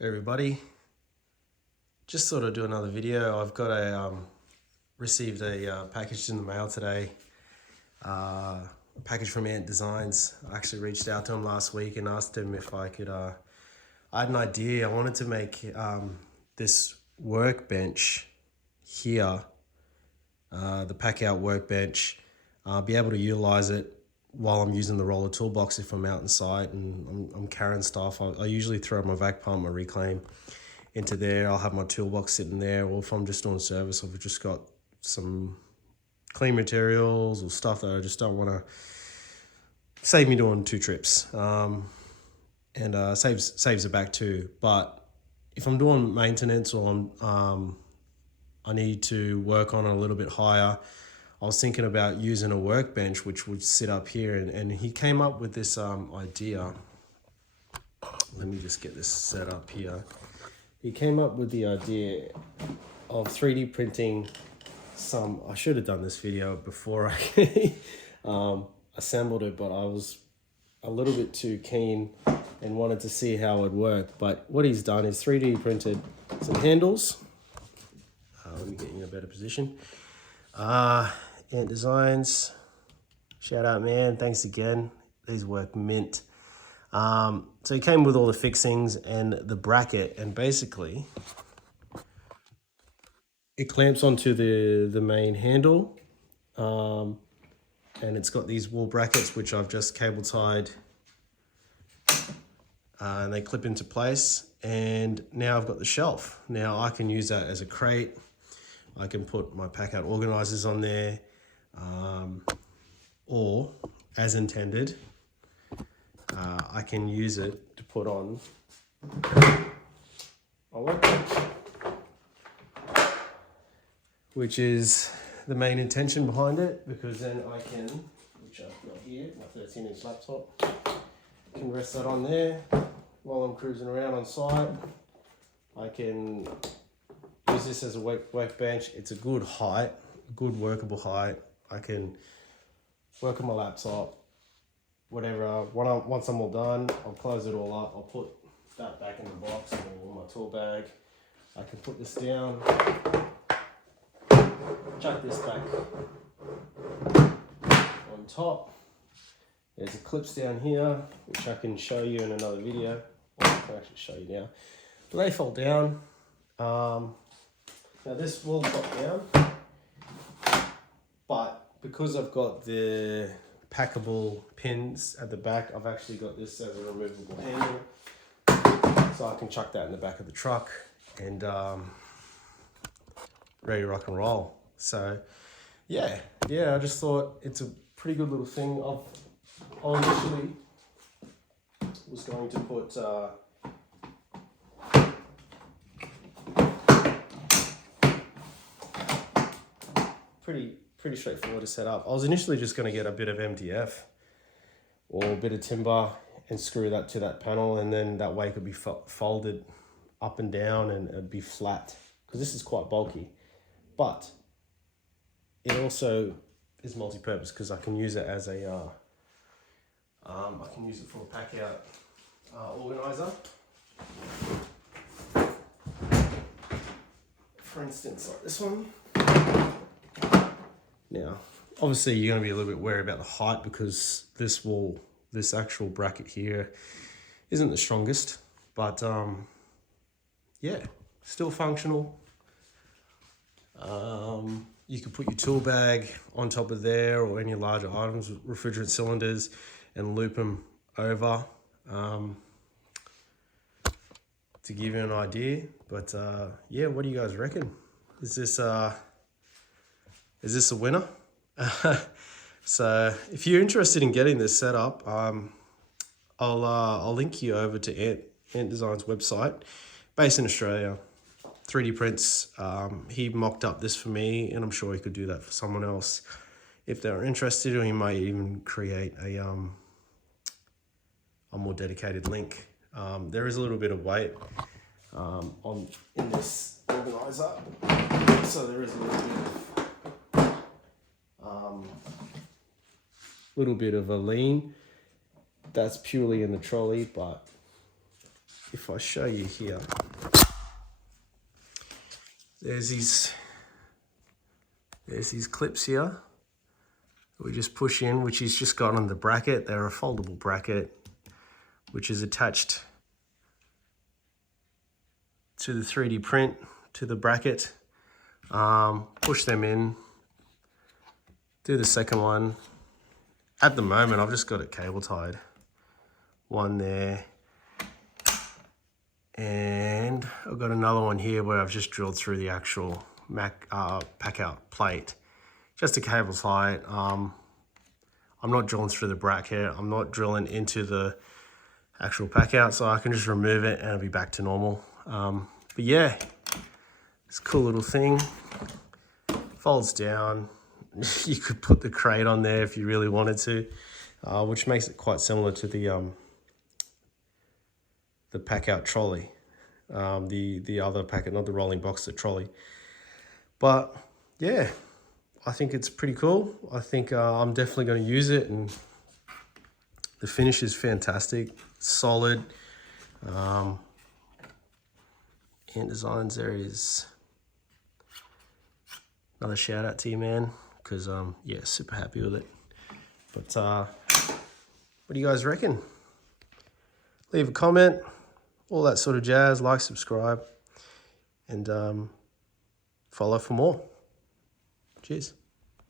Everybody, just thought I'd do another video. I've got received a package in the mail today, a package from Ant Designs. I actually reached out to him last week and asked him if I could, I had an idea. I wanted to make this workbench here, the Packout workbench, be able to utilize it while I'm using the roller toolbox if I'm out in site and I'm carrying stuff. I usually throw my vac pump, my reclaim into there. I'll have my toolbox sitting there, or if I'm just doing service, I've just got some clean materials or stuff that I just don't want to save me doing 2 trips, and saves the back too. But if I'm doing maintenance or I need to work on it a little bit higher, I was thinking about using a workbench which would sit up here, and he came up with this idea. Let me just get this set up here. He came up with the idea of 3D printing some, I should have done this video before I assembled it, but I was a little bit too keen and wanted to see how it would work. But what he's done is 3D printed some handles. Let me get you in a better position. Ant Designs, shout out, man, thanks again. These work mint. So he came with all the fixings and the bracket, and basically it clamps onto the main handle, and it's got these wool brackets which I've just cable tied, and they clip into place. And now I've got the shelf. Now I can use that as a crate. I can put my Packout organizers on there, or as intended, I can use it to put on a workbench, which is the main intention behind it, because then I can, which I've got here, my 13-inch laptop, can rest that on there while I'm cruising around on site. I can use this as a workbench. It's a good height, good workable height. I can work on my laptop, whatever. Once I'm all done, I'll close it all up. I'll put that back in the box or my tool bag. I can put this down, chuck this back on top. There's the clips down here, which I can show you in another video. Or I can actually show you now. But they fold down. Now this will pop down, but because I've got the packable pins at the back, I've actually got this as a removable handle, so I can chuck that in the back of the truck and ready to rock and roll. So yeah, I just thought it's a pretty good little thing. I initially was going to put pretty straightforward to set up. I was initially just going to get a bit of MDF or a bit of timber and screw that to that panel, and then that way it could be folded up and down and it'd be flat, because this is quite bulky. But it also is multi-purpose, because I can use it as a I can use it for a Packout organizer. For instance, like this one. Now, obviously you're going to be a little bit wary about the height, because this actual bracket here isn't the strongest, but yeah, still functional. You can put your tool bag on top of there, or any larger items, refrigerant cylinders, and loop them over to give you an idea. But yeah, what do you guys reckon? Is this a winner? So if you're interested in getting this set up, I'll link you over to Ant Designs website, based in Australia. 3D prints. He mocked up this for me, and I'm sure he could do that for someone else if they're interested, or he might even create a more dedicated link. There is a little bit of weight in this organizer, so there is a little bit of a lean. That's purely in the trolley, but if I show you here, there's these clips here that we just push in, which is just got on the bracket. They're a foldable bracket, which is attached to the 3D print, to the bracket. Push them in, do the second one. At the moment, I've just got it cable tied. One there. And I've got another one here where I've just drilled through the actual Packout plate. Just to cable tie it. I'm not drilling through the bracket. I'm not drilling into the actual Packout, so I can just remove it and it'll be back to normal. But yeah, it's a cool little thing. Folds down. You could put the crate on there if you really wanted to, which makes it quite similar to the Packout trolley, the other Packout, not the rolling box, the trolley. But yeah, I think it's pretty cool. I think I'm definitely going to use it, and the finish is fantastic, solid. Ant Designs, there is another shout out to you, man, because yeah, super happy with it. But what do you guys reckon? Leave a comment, all that sort of jazz. Like, subscribe, and follow for more. Cheers.